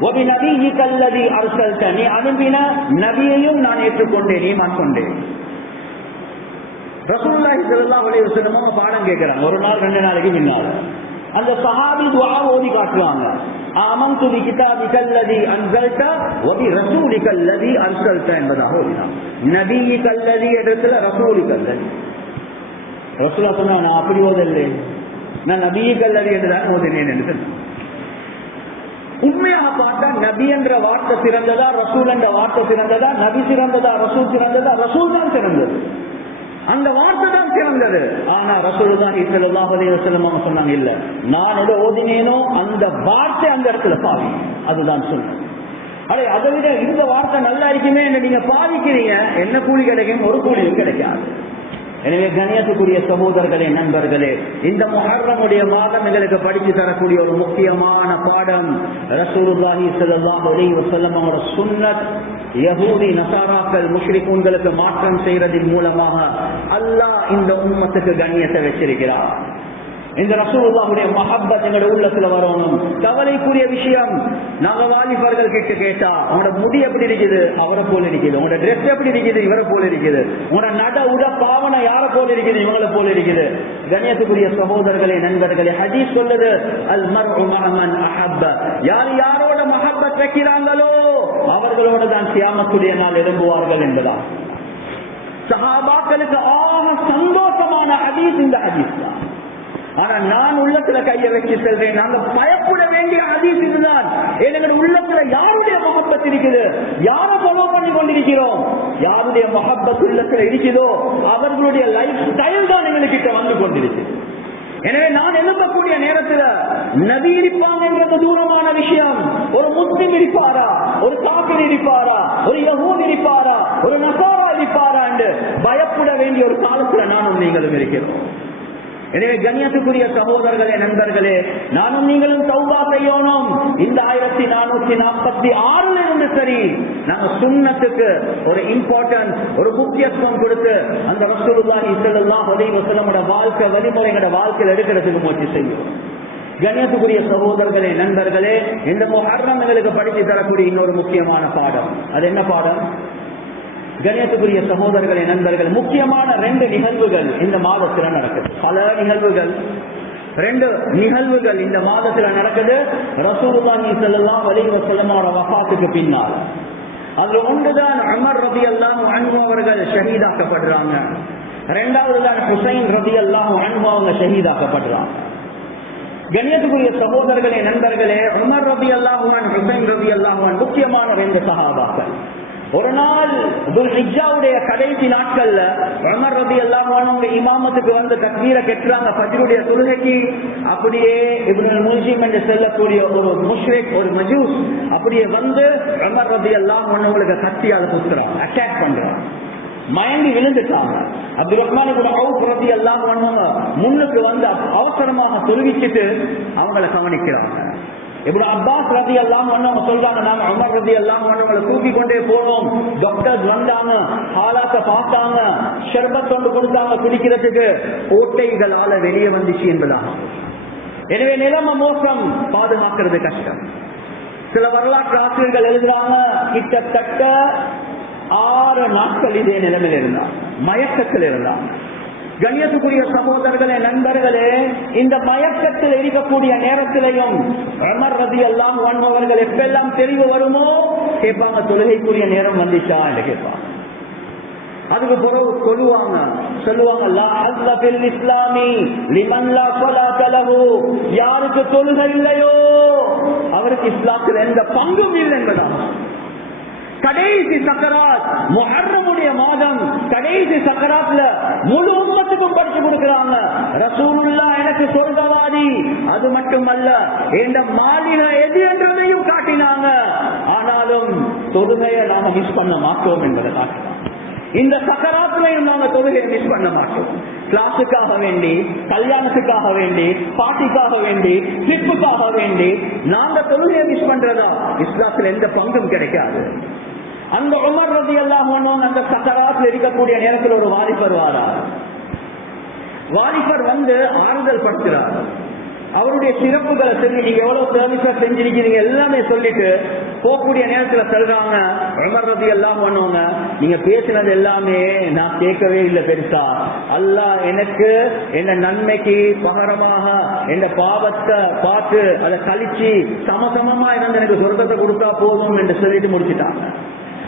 வபிநபியிகல்லதி அர்ஸல்த, நீ அனுப்பின நபியையும் நான் ஏற்றுக்கொண்டேன், ஈமான் கொண்டேன். ரசூலுல்லாஹி ஸல்லல்லாஹு அலைஹி வஸல்லம் பாடம் கேட்கிறாங்க. ஒரு நாள் 2 நாளைக்கு முன்னால அந்த சஹாபி துஆ ஓதி காட்டுவாங்க. ஆமன்து பிகிதாபிகல்லதி அன்ஸல்த வபிரசூலிகல்லதி அர்ஸல்த என்பதாக ஓதினாங்க. நபியிகல்லதி இடத்துல ரசூலிகல்லதி. ரசூலுல்லாஹ் சொன்னாங்க, நான் அப்படி ஓதல்ல, நான் நபியிகல்லதி என்றுதான் ஓதினேன் என்று. உண்மையாக பார்த்தா நபி என்ற வார்த்தை சிறந்ததா, ரசூல் என்ற வார்த்தை சிறந்ததா, நபி சிறந்ததா, ரசூல் சிறந்ததா? ரசூல் தான் சிறந்தது, அந்த வார்த்தை தான் சிறந்தது. ஆனா ரசூலுல்லாஹி ஸல்லல்லாஹு அலைஹி வஸல்லம் அவங்க சொன்னாங்க, இல்ல, நான் எதை ஓதினேனோ அந்த வார்த்தை அந்த இடத்துல பாவி, அதுதான் சொன்னேன். அதை விட இந்த வார்த்தை நல்லா இருக்குமே என்று நீங்க பாதிக்கிறீங்க, என்ன கூலி கிடைக்கும்? ஒரு கூலியும் கிடைக்காது. எனவே கண்ணியத்துக்குரிய சகோதரர்களே, நண்பர்களே, இந்த முஹர்ரமுடைய மாதம் எங்களுக்கு படித்து தரக்கூடிய ஒரு முக்கியமான பாடம் ரசூலுல்லாஹி ஸல்லல்லாஹு அலைஹி வஸல்லம் அவரோட சுன்னத். யஹூதி நசாராக்கள் முஷ்ரிக்குன்களுக்கு மாற்றம் செய்யறதின் மூலமாக அல்லாஹ் இந்த உம்மத்துக்கு கண்ணியத்தை வச்சிருக்கிறார். இந்த ரசூலுல்லாஹுடைய மஹப்பத் எங்களுடைய உள்ளத்துல வரணும். கவலைக்குரிய விஷயம், நாங்க வாலிபர்கள் கிட்ட கேட்டா உங்களோட முடி எப்படி இருக்குது? அவரை போல இருக்குது. உங்களோட ட்ரெஸ் எப்படி இருக்குது? இவரை போல இருக்குது. உங்களோட நட உட பாவனை யாரை போல இருக்குது? இவங்களை போல இருக்குது. கண்ணியத்துக்குரிய சகோதரர்களே, நண்பர்களே, ஹதீஸ் சொல்லுது, அல் மர்உ மஅ மன் அஹப்ப, யார் யாரோட மஹப்பத் வைக்கிறாங்களோ அவர்களோட தான் கியாமத்துடைய நாள் எழும்புவார்கள் என்பதால் சஹாபாக்களுக்கு ஆக சந்தோஷமான ஹதீஸ் இந்த ஹதீஸ் தான். ஆனா நான் உள்ளத்துல கையை வச்சு செல்றேன், நாங்க பயப்பட வேண்டிய ஹதீஸ் இதுதான். எங்களுடைய உள்ளத்துல யாருடைய மஹப்பத் இருக்குது? யாரை ஃபாலோ பண்ணி கொண்டிருக்கிறோம்? யாருடைய மஹப்பத் உள்ளத்துல இருக்குதோ அவர்களுடைய லைஃப் ஸ்டைல் தான் எங்களுக்கு வந்து கொண்டிருக்கு. எனவே நான் எழுப்பக்கூடிய நேரத்துல நபி இருப்பாங்கன்றது தூரமான விஷயம். ஒரு முஸ்லிம் இருப்பாரா, ஒரு காபிர் இருப்பாரா, ஒரு யஹூத் இருப்பாரா, ஒரு நசாரா இருப்பாரா என்று பயப்பட வேண்டிய ஒரு காலத்துல நானும் நீங்களும் இருக்கிறோம். எனவே கண்ணியத்துக்குரிய சகோதரர்களே, நண்பர்களே, நானும் நீங்களும் தௌபா செய்யணும். இந்த 1446 இருந்து சரி நாங்க சுன்னத்துக்கு ஒரு இம்பார்ட்டன்ஸ், ஒரு முக்கியத்துவம் கொடுத்து அந்த ரசூலுல்லாஹி ஸல்லல்லாஹு அலைஹி வஸல்லம் வாழ்க்கை வழிமுறைகளோட வாழ்க்கையில் எடுக்கிறதுக்கு முயற்சி செய்யும். கண்ணியத்துக்குரிய சகோதரர்களே, நண்பர்களே, இந்த முஹர்ரம் எங்களுக்கு படித்து தரக்கூடிய இன்னொரு முக்கியமான பாடம். அது என்ன பாடம்? கண்ணியத்துக்குரிய சகோதரர்களே, நண்பர்கள், முக்கியமான 2 நிகழ்வுகள் இந்த மாதத்தில் நடக்குது. பல நிகழ்வுகள், 2 நிகழ்வுகள் இந்த மாதத்தில் நடக்குது. ரசூலுல்லாஹி ஸல்லல்லாஹு அலைஹி வஸல்லம் வஃபாத்துக்கு பின்னால். அதுல ஒன்றுதான் உமர் ரலியல்லாஹு அன்ஹு அவர்கள் ஷஹீதாக்கப்படுறாங்க. 2வது தான் ஹுசைன் ரலியல்லாஹு அன்ஹு அவங்க ஷஹீதாக்கப்படுறாங்க. கண்ணியத்துக்குரிய சகோதரர்களே, நண்பர்களே, உமர் ரலியல்லாஹு அன்ஹு, ஹுசைன் ரலியல்லாஹு அன்ஹு முக்கியமான ரெண்டு சஹாபாக்கள். ஒரு நாள் துல்ஹிஜ்ஜாவுடைய கடைசி நாட்கள்ல உமர் ரலியல்லாஹு அன்ஹு இமாமத்துக்கு வந்து தக்பீரை கெட்டுறாங்க ஃபஜ்ருடைய தொழுகைக்கு. அப்படியே இப்னுல் முல்ஜிம் என்று சொல்லக்கூடிய ஒரு முஷ்ரிக், ஒரு மஜூஸ் அப்படியே வந்து உமர் ரலியல்லாஹு அன்ஹுவுக்கு கத்தியால குத்துறாங்க, அட்டாக் பண்றாங்க. மயங்கி விழுந்துட்டாங்க. அப்துல் ரஹ்மான் இப்னு அவுஃப் ரலியல்லாஹு அன்ஹு முன்னுக்கு வந்து அவசரமாக தொழுவிச்சிட்டு அவங்கள கவனிக்கிறாங்க. இப்னு அப்பாஸ் ரலியல்லாஹு அன்ஹு சொல்றாங்க, நாங்க உமர் ரலியல்லாஹு அன்ஹுவை தூக்கி கொண்டே போனோம். டாக்டர்ஸ் வந்தாங்க, ஹாலாத்த பார்த்தாங்க, ஷர்பத் கொண்டு கொடுத்தாங்க குடிக்கிறதுக்கு. ஓட்டைகளால வெளியே வந்துச்சு என்பதாக. எனவே நிலைமை மோசம், பாதுகாக்கிறது கஷ்டம். சில வரலாற்று ஆசிரியர்கள் எழுதுறாங்க, கிட்டத்தட்ட 6 நாட்கள் இதே நிலைமையில் இருந்தார், மயக்கத்தில் இருந்தார். கண்ணியத்துக்குரிய சகோதரர்களே, நண்பர்களே, இந்த மயக்கத்தில் இருக்கக்கூடிய நேரத்திலையும் உமர் ரலியல்லாஹு அன்ஹு அவர்கள் எப்பெல்லாம் தெளிவு வருமோ கேட்பாங்க, தொழுகைக்குரிய நேரம் வந்துச்சா என்று கேட்பாங்க. அதுக்கு பிறகு சொல்லுவாங்க லா ஹஸ்ஸ ஃபில் இஸ்லாமி லிமன் லா ஸலாத லஹு, யாருக்கு தொழுகை இல்லையோ அவருக்கு இஸ்லாத்தில் எந்த பங்கும் இல்லை என்பதாக. கடைசி சக்கராத், முஹர்ரமுடைய மாதம், கடைசி சக்கராத்ல முழு உம்மத்துக்கும் படிச்சு கொடுக்கிறாங்க. ரசூலுல்லாஹ் எனக்கு சொர்க்கவாதி, அது மட்டுமல்ல இந்த மாளிகை எது என்றதையும் காட்டினாங்க. ஆனாலும் தொழுகையை நாம மிஸ் பண்ண மாட்டோம் என்பதை காட்டினாங்க. இந்த சக்கராத்திலையும் நாங்க தொழுகையை மிஸ் பண்ண மாட்டோம். கிளாஸுக்காக வேண்டி, கல்யாணத்துக்காக வேண்டி, பாட்டிக்காக வேண்டி, ட்ரிப்புக்காக வேண்டி நாங்க தொழுகையை மிஸ் பண்றதா இஸ்லாத்துல எந்த பங்கும் கிடைக்காது. அந்த உமர் ரலியல்லாஹு அன்ஹு அந்த சக்கராத்தில் இருக்கக்கூடிய நேரத்தில் ஒரு வாலிபர் வாரார். வாலிபர் வந்து ஆறுதல் படுத்துறார். அவருடைய சிறப்புகளை சொல்லி, நீங்க எவ்வளவு சர்வீஸா செஞ்சிருக்கீங்க எல்லாமே சொல்லிட்டு போகக்கூடிய நேரத்தில் சொல்றாங்க, உமர் ரலியல்லாஹு அன்ஹு நீங்க பேசினது எல்லாமே நான் கேட்கவே இல்லை பெருசா. அல்லாஹ் எனக்கு என்ன நன்மைக்கு பகரமாக என்ன பாவத்தை பார்த்து அதை கழிச்சு சமசமமா இருந்து எனக்கு சொர்க்கத்தை கொடுத்தா போதும் என்று சொல்லிட்டு முடிச்சுட்டாங்க.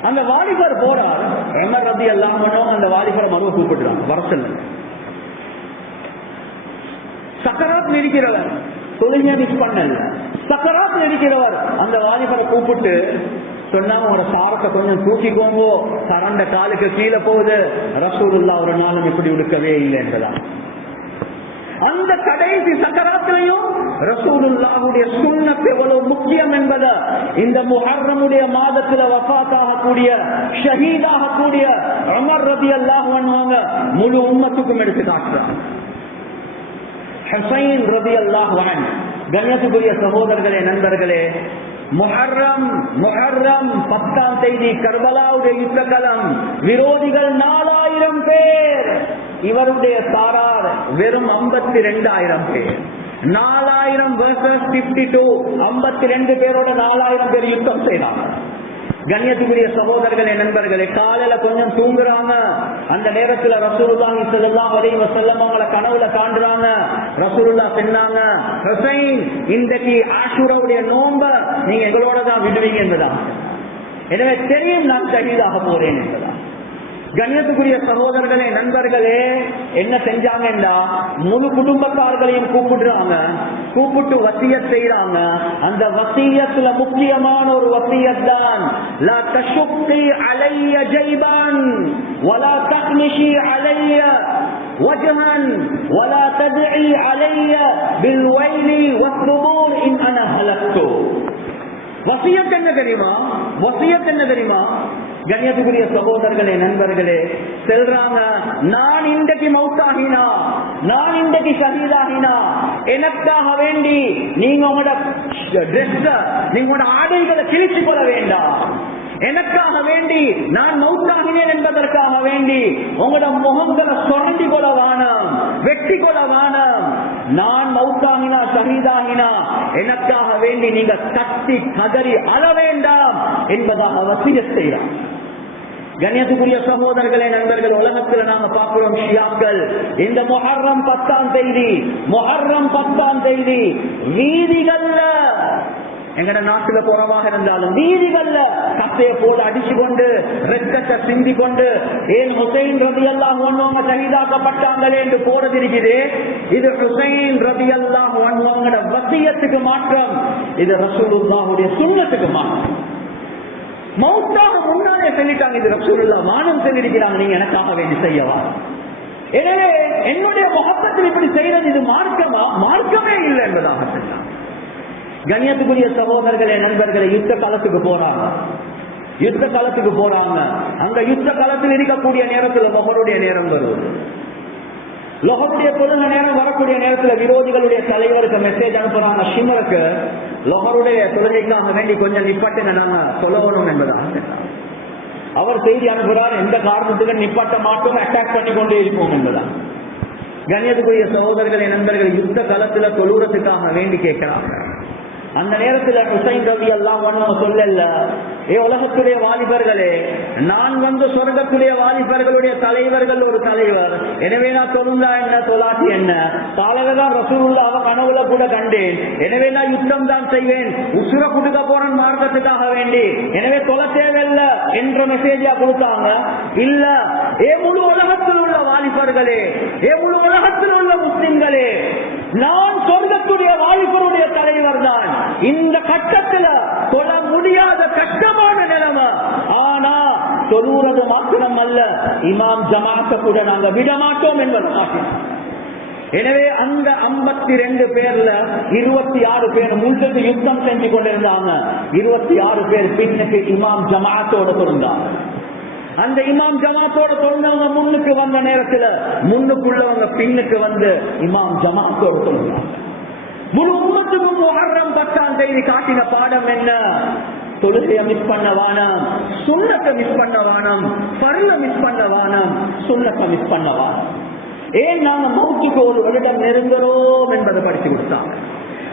அந்த வாலிபர் போறார். உமர் ரலியல்லாஹு அன்ஹு அந்த வாலிபரை மறுவ கூப்பிடுறாங்க, வர சொல்லுங்க. சக்கராத் இருக்கிறவர் தொழுகையை மிஸ் பண்ணல, சக்கராத் இருக்கிறவர் அந்த வாலிபரை கூப்பிட்டு சொன்னாங்க, ஒரு சாரத்தை கொஞ்சம் தூக்கிக்கோங்க, கரண்ட காலுக்கு கீழே போகுது. ரசூலுல்லாஹ் ஒரு நாளும் இப்படி உடுக்கவே இல்லை என்பதா. அந்த கடைசி சக்கராத்திலையும் ரசூலுல்லாஹுடைய சுன்னத் எவ்வளவு முக்கியம் என்பதை இந்த முஹர்ரமுடைய மாதத்துல வஃபாத்தாகக்கூடிய ஷஹீதாகக்கூடிய உமர் ரலியல்லாஹு அன்ஹு முழு உம்மத்துக்கும் எடுத்து காட்டுறாங்க. ஹுசைன் ரலியல்லாஹு அன்ஹு, கண்ணியத்துக்குரிய சகோதரர்களே, நண்பர்களே, முஹர்ரம் 10ஆம் தேதி கர்பலாவுடைய யுத்தகலம், விரோதிகள் 4000 பேர், இவருடைய சாரார் வெறும் 52,000 பேர். 4000 versus 52, 52 பேரோட 4000 பேர் யுத்தம் செய்தாங்க. கண்ணியத்துக்குரிய சகோதரர்களே, நண்பர்களே, காலையில கொஞ்சம் தூங்குறாங்க. அந்த நேரத்துல ரசூலுல்லாஹி ஸல்லல்லாஹு அலைஹி வஸல்லம் அவங்கள கனவுல காண்றாங்க. ரசூலுல்லாஹ் சொன்னாங்க, ஹுசைன் இன்றைக்கு ஆஷூராவுடைய நோன்ப நீங்க எங்களோட தான் விடுவீங்க என்பதா. எனவே தெரியும் நான் ஷஹீதாக போறேன் என்பதா. கண்ணியத்துக்குரிய சகோதரர்களே, நண்பர்களே, என்ன செஞ்சாங்கன்னா முழு குடும்பத்தார்களையும் கூப்பிடுறாங்க. கூப்பிட்டு வசியத் செய்யறாங்க. அந்த வசியத்துல முக்கியமான ஒரு வசியத் தான், லா தஷுக்கி அலைய ஜைபான் வலா தக்மிஷி அலைய வஜ்ஹன் வலா தத்இ அலைய பில் வைலி வஸ்ஸுபூர் இன் அன ஹலக்து. வசியத் என்ன தெரியுமா? வசியத் என்ன தெரியுமா? கண்ணியத்துக்குரிய சகோதரர்களே, நண்பர்களே, செல்றாங்க, நான் இன்றைக்கு மௌத்தாகினா, நான் இன்றைக்கு ஷஹீதாகினா, எனக்காக வேண்டி நீங்க உங்களோட ட்ரெஸ், நீங்களோட ஆடைகளை கிழிச்சு கொள்ள வேண்டாம். எனக்காக வேண்டி நான் மௌத்தாகினேன் என்பதற்காக வேண்டி உங்களோட முகங்களை சொரண்டி கொள்ள வேணாம், வெட்டி கொள்ள வேணாம். நான் மௌத்தாகினா, ஷஹீதாகினா, எனக்காக வேண்டி நீங்க கத்தி கதறி அழ வேண்டாம் என்பதாக வசியத் செய்யலாம். கண்ணியத்துக்குரிய சகோதரர்களே, நண்பர்கள், உலகத்தில் நாங்க பார்க்கிறோம் ஷியாக்கள் இந்த முஹர்ரம் 10ஆம் தேதி வீதிகள்ல எங்கட நாட்டுல குறவாக இருந்தாலும் வீதிகள்ல கத்தைய போல அடிச்சு கொண்டு ரத்தத்தை சிந்தி கொண்டு ஏன் ஹுசைன் ரலியல்லாஹு அன்ஹு ஷஹீதாக்கப்பட்டாங்களே என்று போறது இருக்குது. இது ஹுசைன் ரலியல்லாஹு அன்ஹுவோட வசியத்துக்கு மாற்றம், இது ரசூலுல்லாஹுடைய சுன்னத்துக்கு மாற்றம். மௌத்தாக முன்னாலே சொல்லிட்டாங்க, இது ரசூலுல்லாஹ் வானம் சொல்லியிருக்கிறாங்க, நீங்க எனக்காக வேண்டி செய்யவா. எனவே என்னுடைய முகத்தில் இப்படி செய்யறது இது மார்க்கமா? மார்க்கமே இல்லை என்பதாக சொன்னாங்க. கண்ணியத்துக்குரிய சகோதரர்களே, நண்பர்களே, யுத்த காலத்துக்கு போறாங்க. அங்க யுத்த காலத்தில் இருக்கக்கூடிய நேரத்தில் லொஹருடைய நேரம் வருவது. லொஹருடைய தொழுகை நேரம் வரக்கூடிய நேரத்தில் விரோதிகளுடைய தலைவருக்கு மெசேஜ் அனுப்புறாங்க, ஷிமருக்கு லொஹருடைய தொழுகைக்காக வேண்டி கொஞ்சம் நிப்பாட்டின நாங்க சொல்லணும் என்பதாக. அவர் செய்தி அனுப்புறார், எந்த காரணத்துக்கு நிப்பாட்ட மாட்டோம், அட்டாக் பண்ணி கொண்டே இருப்போம் என்பதான். கண்ணியத்துக்குரிய சகோதரர்களே, நண்பர்கள், யுத்த காலத்துல தொழுறதுக்காக வேண்டி கேட்கிறாங்க. அந்த நேரத்தில் ஹுசைன் ரலியல்லாஹு அன்ஹு சொல்லல, ஏ உலகத்துடைய வாலிபர்களே, நான் சொர்க்கத்துடைய வாலிபர்களுடைய தலைவர்கள் ஒரு தலைவர், எனவே நான் தொழுந்தா என்ன தொலாட்டி என்ன, காலகதான் ரசூலுல்லாஹ் கனவுல கூட கண்டேன், எனவே நான் யுத்தம் தான் செய்வேன், உசுர குடுக்க போறேன் மார்க்கத்துக்காக வேண்டி, எனவே தொலை தேவையில்ல என்ற மெசேஜா கொடுத்தாங்க. இல்ல, ஏ முழு உலகத்தில் உள்ள வாலிபர்களே, ஏ முழு உலகத்தில் உள்ள முஸ்லிம்களே, நான் சொர்க்கத்துடைய வாலிபருடைய தலைவர் தான். இந்த கட்டத்துல தொழ முடியாத கஷ்டமான நிலைமை, ஆனா தொழுவது மாத்திரம் அல்ல, இமாம் ஜமாஅத்தை கூட நாங்க விடமாட்டோம் என்பதை மாற்றோம். எனவே அந்த 52 பேர்ல 26 பேர் முழுக்க யுத்தம் செஞ்சு கொண்டிருந்தாங்க, 26 பேர் பின்னுக்கு இமாம் ஜமாஅத்தோட தொழுந்தாங்க. அந்த இமாம் ஜமாத்தோட தொழுந்தவங்க முன்னுக்கு வந்த நேரத்துல முன்னுக்குள்ளவங்க பின்னுக்கு வந்து இமாம் ஜமாத்தோட தொழுந்தாங்க. முழு உம்மத்துக்கும் முஹர்ரம் 10ஆம் தேதி காட்டின பாடம் என்ன? தொழுகையை மிஸ் பண்ண வானம், சுன்னத்தை மிஸ் பண்ண வானம், ஃபர்ல மிஸ் பண்ண வானம், சுன்னத்தை மிஸ் பண்ண வானம். ஏன் நாங்க மௌத்துக்கு ஒரு வருடம் நெருங்குறோம் என்பதை படிச்சு கொடுத்தாங்க.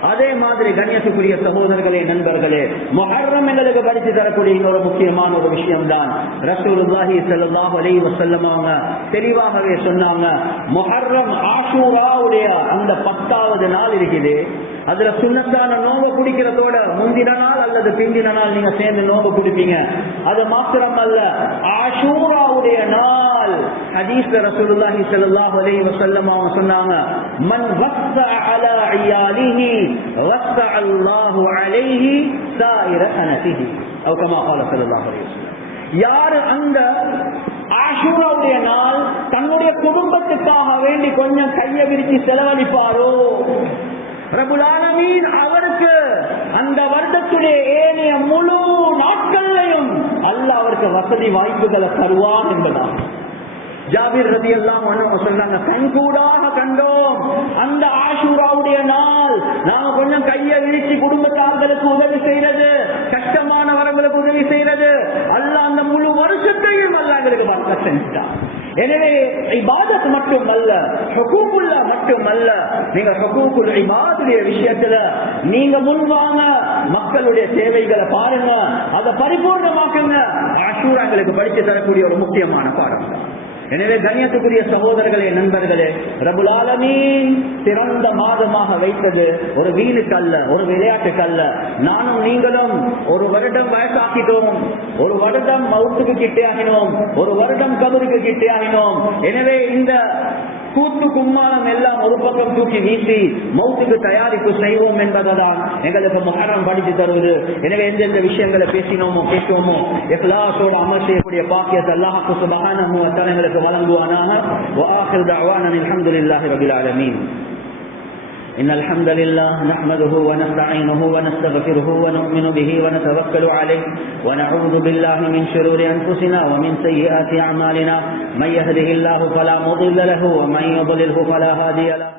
அதே மாதிரி கண்ணியத்துக்குரிய சகோதரர்களே, நண்பர்களே, முஹர்ரம் எங்களுக்கு படித்து தரக்கூடிய இன்னொரு முக்கியமான ஒரு விஷயம் தான். ரசூலுல்லாஹி ஸல்லல்லாஹு அலைஹி வஸல்லம் அவங்க தெளிவாகவே சொன்னாங்க, முஹர்ரம் ஆஷூராவுடைய அந்த 10வது நாள் இருக்குது, அதுல சுன்னத்தான நோம்பு குடிக்கிறதோட முந்தின நாள் அல்லது பிந்தின நாள் நீங்க சேர்ந்து நோம்பு குடிப்பீங்க. அது மாத்திரம் அல்ல, ஆஷூராவுடைய நாள் ஹதீஸ்ல ரசூலுல்லாஹி ஸல்லல்லாஹு அலைஹி வஸல்லம் அவங்க சொன்னாங்க, மன் வஸ்ஸஅ அலா இயாலிஹி வஸ்ஸஅ அல்லாஹு அலைஹி சாயிர சனதிஹி அவ் கமா قال ஸல்லல்லாஹு அலைஹி வஸல்லம். யார் அந்த ஆஷூராவுடைய நாள் தன்னுடைய குடும்பத்துக்காக வேண்டி கொஞ்சம் கையை விரிச்சு செலவழிப்பாரோ, ரப்புல் ஆலமீன் அவருக்கு அந்த வருடத்துடைய ஏனைய முழு நாட்களையும் அல்லாஹ் அவருக்கு வசதி வாய்ப்புகளை தருவான் என்பதான். ஜாபிர் ரலியல்லாஹு அன்ஹு சொன்னாங்க, கண்கூடாக கண்டோம் அந்த ஆஷூராவுடைய நாள் நாங்க கொஞ்சம் கையை விரிச்சு குடும்பத்தார்களுக்கு உதவி செய்யறது, கஷ்டமானவர்களுக்கு உதவி செய்யறது, அல்லாஹ் அந்த முழு வருஷத்தையும் அல்லாஹ் எங்களுக்கு பரக்கத் செஞ்சுட்டான். எனவே இபாதத் மட்டும் அல்ல, ஹுகூக்குல்லா மட்டும் அல்ல, நீங்க ஹுகூக்குல் இபாதுடைய விஷயத்துல நீங்க முன்வாங்க, மக்களுடைய சேவைகளை பாருங்க, அதை பரிபூர்ணமாக்குங்க. ஆஷூரா எங்களுக்கு படித்து தரக்கூடிய ஒரு முக்கியமான பாடம். எனவே கண்ணியத்துக்குரிய சகோதரர்களே, நண்பர்களே, ரப்புல் ஆலமீன் சிறந்த மாதமாக வைத்தது ஒரு வீணுக்கு அல்ல, ஒரு விளையாட்டுக்கு அல்ல. நானும் நீங்களும் ஒரு வருடம் வயசாக்கிட்டோம், ஒரு வருடம் மவுத்துக்கு கிட்டே ஆகினோம், ஒரு வருடம் கபருக்கு கிட்டே ஆகினோம். எனவே இந்த கூத்து கும்மாளம் எல்லாம் ஒரு பக்கம் தூக்கி வீசி மௌத்துக்கு தயாரிப்பு செய்வோம் என்பதுதான் எங்களுக்கு முஹர்ரம் படித்து தருவது. எனவே எந்தெந்த விஷயங்களை பேசினோமோ கேட்டோமோ இக்லாஸோட அமல் செய்யக்கூடிய பாக்கியத்தை அல்லாஹ் சுப்ஹானஹு வ தஆலா எங்களுக்கு வழங்குவானாக. வ ஆகிரு தஅவானா அல்ஹம்துலில்லாஹி ரப்பில் ஆலமீன். إن الحمد لله نحمده ونستعينه ونستغفره ونؤمن به ونتوكل عليه ونعوذ بالله من شرور أنفسنا ومن سيئات أعمالنا من يهده الله فلا مضل له ومن يضلله فلا هادي له.